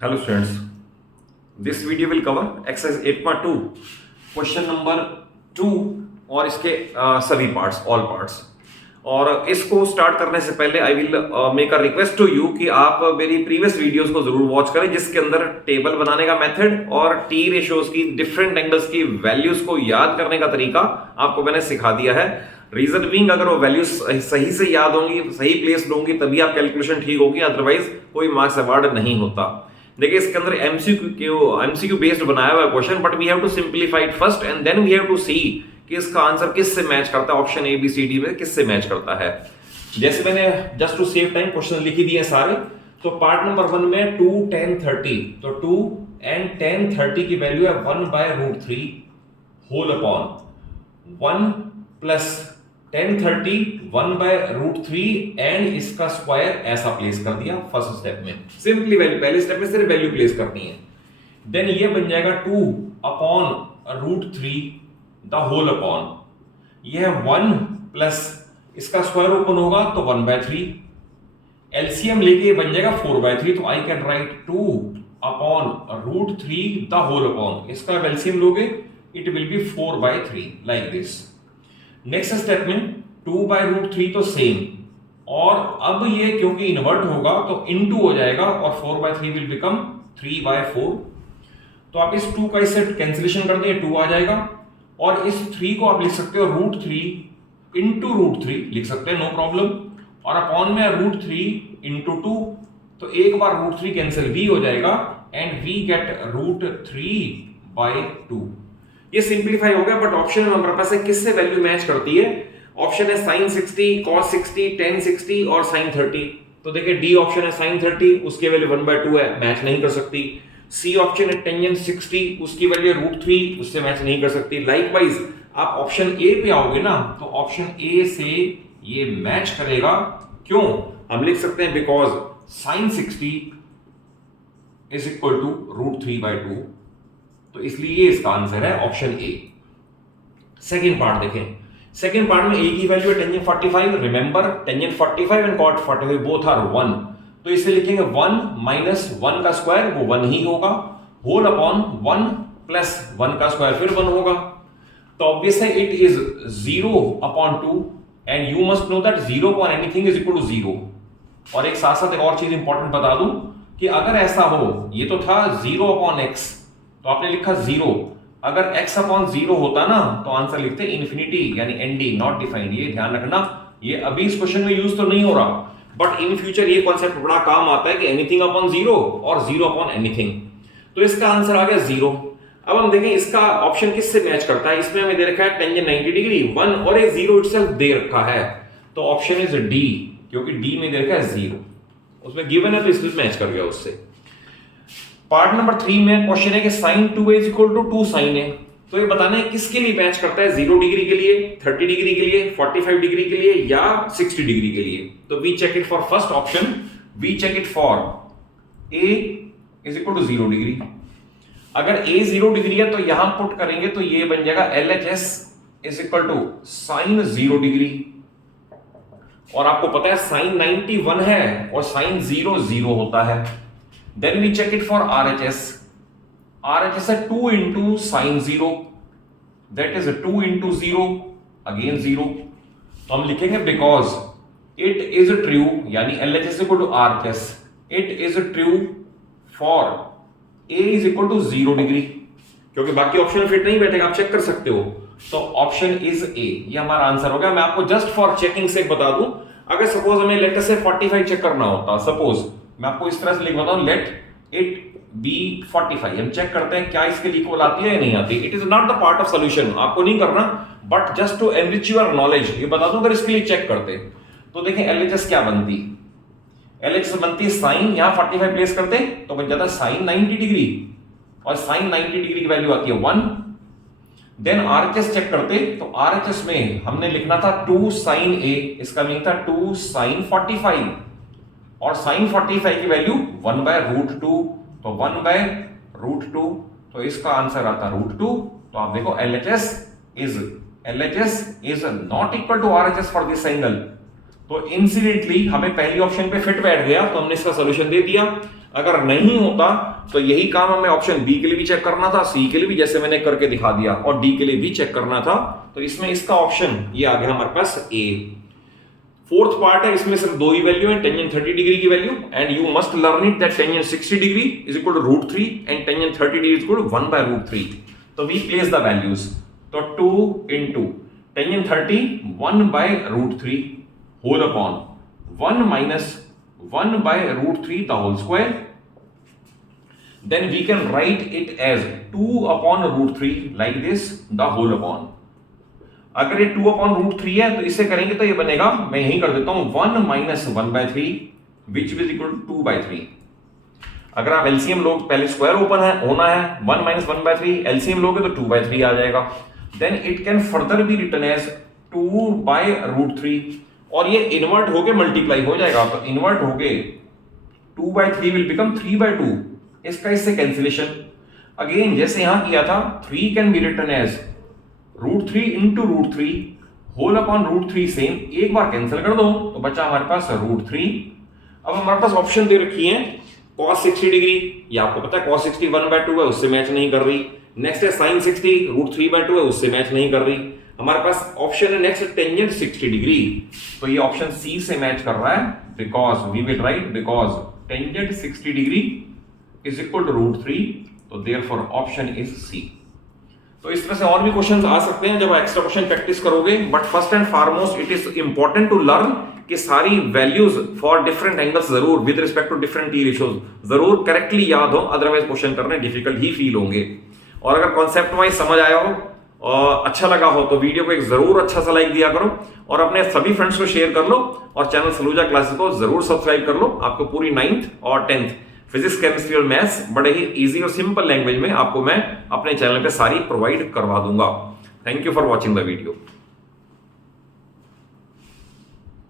Hello students, this video will cover exercise 8.2 question number 2 और इसके सभी पार्ट्स, ऑल पार्ट्स। और इसको स्टार्ट करने से पहले I will make a request to you कि आप मेरी प्रीवियस वीडियोस को जरूर वॉच करें, जिसके अंदर टेबल बनाने का मेथड और टी रेशियोज की डिफरेंट एंगल्स की वैल्यूज को याद करने का तरीका आपको मैंने सिखा दिया है। रीजन बीइंग, अगर वो वैल्यूज सही से याद होंगी, सही प्लेस्ड होंगी, तभी आप कैलकुलेशन ठीक होगी, अदरवाइज कोई मार्क्स अवार्ड नहीं होता। देखिए इसके अंदर एमसीक्यू बेस्ड बनाया हुआ question, but we have to simplify it first and then we have to see कि इसका आंसर किससे मैच करता है, option A B C D में किससे मैच करता है। जैसे मैंने just to save time question लिख ही दिए सारे। तो पार्ट नंबर 1 में 2 10 30, तो 2 एंड 10 30 की वैल्यू है 1/√3 होल अपॉन 1 प्लस 10 30 1/√3 एंड इसका स्क्वायर ऐसा प्लेस कर दिया फर्स्ट स्टेप में। सिंपली वैल्यू, पहले स्टेप में सिर्फ वैल्यू प्लेस करनी है। देन ये बन जाएगा 2/√3 द होल अपॉन, ये है 1 प्लस इसका स्क्वायर ओपन होगा तो 1/3, एलसीएम लेके बन जाएगा 4/3, तो I can write 2/√3 the whole upon, इसका एलसीएम लोगे it will be 4/3 like this. Next step में 2/√3 तो सेम, और अब ये क्योंकि इन्वर्ट होगा तो इनटू हो जाएगा और 4/3 विल बिकम 3/4। तो आप इस 2 का इससे कैंसिलेशन कर दें, 2 आ जाएगा, और इस 3 को आप लिख सकते हो √3 इंटू √3 लिख सकते हैं, नो प्रॉब्लम, और अपॉन में √3 इंटू 2, तो एक बार √3 कैंसिल भी हो जाएगा एंड वी गेट √3/2। ये सिंप्लीफाई हो गया, बट ऑप्शन में हमारे पास है किससे वैल्यू मैच करती है। ऑप्शन है sin 60, cos 60, tan 60 और sin 30। तो देखिए डी ऑप्शन है sin 30, उसकी वैल्यू 1/2 है, मैच नहीं कर सकती। सी ऑप्शन है tan 60, उसकी वैल्यू √3, उससे मैच नहीं कर सकती। लाइकवाइज आप ऑप्शन ए पे आओगे ना, तो ऑप्शन ए से ये मैच करेगा। क्यों? हम लिख सकते हैं because sin 60 is equal to √3/2, तो इसलिए ये इसका आंसर है ऑप्शन ए। सेकेंड पार्ट देखें। सेकेंड पार्ट में ए की वैल्यू है tan 45, remember tan 45 and cot 45 both are 1, तो इसे लिखेंगे 1 माइनस 1 का स्क्वायर, वो 1 ही होगा, होल अपॉन 1 प्लस 1 का स्क्वायर फिर 1 होगा। तो ऑब्वियस है it is 0/2 and you must know that 0 upon anything is equal to 0। और एक साथ साथ एक और चीज इंपॉर्टेंट बता दूं कि अगर ऐसा हो, ये तो था 0/x, तो आपने लिखा 0, अगर x/0 होता ना तो आंसर लिखते इन्फिनिटी यानी एनडी, नॉट डिफाइंड। ये ध्यान रखना, ये अभी इस क्वेश्चन में यूज तो नहीं हो रहा, बट इन फ्यूचर ये कॉन्सेप्ट बड़ा काम आता है कि एनीथिंग अपॉन 0 और 0 अपॉन एनीथिंग। तो इसका आंसर आ गया 0। अब हम देखें इसका ऑप्शन किससे मैच करता है। इसमें हमें दे रखा है tan 90 डिग्री 1 और ये 0 इटसेल्फ दे रखा है, तो ऑप्शन इज डी, क्योंकि डी में दे रखा है 0, उसमें गिवन है तो इसलिए मैच कर गया उससे। पार्ट नंबर 3 में क्वेश्चन है कि sin 2a is equal to 2 sin a, तो ये बताना है किसके लिए मैच करता है, 0 डिग्री के लिए, 30 डिग्री के लिए, 45 डिग्री के लिए या 60 डिग्री के लिए। तो we check it for first option, we check it for a is equal to 0 degree. अगर a 0 डिग्री है तो यहां पुट करेंगे तो ये बन जाएगा LHS is equal to sin 0 degree, और आपको पता है sin 90 1 है और sin 0 0 होता है। Then we check it for RHS. RHS है 2 into sin 0, that is 2 into 0 again 0। तो हम लिखेंगे because it is true, यानी LHS equal to RHS, it is true for A is equal to 0 degree, क्योंकि बाकी option fit नहीं बैठेगा, आप चेक कर सकते हो। तो ऑप्शन इज ए, ये हमारा आंसर हो गया। मैं आपको जस्ट फॉर चेकिंग से बता दूं, अगर सपोज हमें लेट से 45 चेक करना होता, सपोज मैं आपको इस तरह से लिख बताता हूं, लेट इट बी 45, हम चेक करते हैं क्या इसके लिए इक्वल आती है या नहीं आती। It is not the part of solution, आपको नहीं करना, but just to enrich your knowledge ये बता दूं। अगर इसके लिए चेक करते तो देखें एलएचएस क्या बनती, एलएचएस बनती साइन, यहां 45 प्लेस करते तो बन जाता साइन 90 डिग्री, और साइन 90 डिग्री की वैल्यू आती है 1। देन आरएचएस चेक करते तो आरएचएस में हमने लिखना था 2 sin a, इसका मीनिंग था 2 sin 45, और sin 45 की वैल्यू 1/√2, तो 1/√2, तो इसका आंसर आता √2। तो आप देखो LHS is not equal to RHS for this angle, तो इंसिडेंटली हमें पहली ऑप्शन पे फिट बैठ गया तो हमने इसका सोल्यूशन दे दिया। अगर नहीं होता तो यही काम हमें ऑप्शन बी के लिए भी चेक करना था, सी के लिए भी जैसे मैंने करके दिखा दिया, और डी के लिए भी चेक करना था। तो इसमें इसका ऑप्शन ये आ गया हमारे पास ए। फोर्थ पार्ट है, इसमें सिर्फ दो ही वैल्यू है, टेंजेंट 30 डिग्री की value, and you must learn it that tangent 60 degree is equal to √3 and tangent 30 degree is equal to 1/√3। तो वी प्लेस द वैल्यूज। तो 2 into tangent 30 1/√3 whole upon 1 minus 1/√3 the whole square. Then we can write it as 2/√3 like this, the whole upon. अगर ये 2/√3 है तो इसे करेंगे तो ये बनेगा, मैं यही कर देता हूं 1 minus 1/3 which is equal to 2/3। अगर आप एलसीएम लोग, पहले स्क्वायर ओपन है होना है, 1 minus 1/3 एलसीएम लोगे तो 2/3 आ जाएगा। Then it can further be written as 2/√3 और ये इन्वर्ट होके मल्टीप्लाई हो जाएगा। तो इन्वर्ट होके 2/3 विल बिकम 3/2। इसका इससे कैंसिलेशन अगेन जैसे यहां किया था, 3 can be written as √3 into √3 whole upon √3 same, एक बार कैंसिल कर दो तो बचा हमारे पास √3। अब हमारे पास ऑप्शन दे रखी है cos 60 डिग्री, ये आपको पता है cos 60 1/2 है, उससे मैच नहीं कर रही। नेक्स्ट है sin 60 √3/2 है, उससे मैच नहीं कर रही। हमारे पास ऑप्शन है नेक्स्ट टेंजेंट 60 डिग्री, तो ये ऑप्शन सी से मैच कर रहा है, because we will write because tangent 60 degree is equal to √3, तो देयरफॉर ऑप्शन इज सी। तो इस तरह से और भी क्वेश्चंस आ सकते हैं जब एक्स्ट्रा क्वेश्चन प्रैक्टिस करोगे, but first and foremost it is important to learn कि सारी वैल्यूज फॉर डिफरेंट एंगल्स जरूर with respect to different T ratios जरूर करेक्टली याद हो, अदरवाइज क्वेश्चन करने डिफिकल्ट ही फील होंगे। और अगर कॉन्सेप्ट वाइज समझ आया हो और अच्छा लगा हो तो वीडियो को एक जरूर अच्छा सा लाइक दिया करो और अपने सभी फ्रेंड्स को शेयर कर लो, और चैनल सलूजा क्लासेस को जरूर सब्सक्राइब कर लो। आपको पूरी 9th और 10th फिजिक्स, केमिस्ट्री और मैथ्स बड़े ही इजी और सिंपल लैंग्वेज में आपको मैं अपने चैनल पे सारी प्रोवाइड करवा दूंगा। Thank you for watching the video.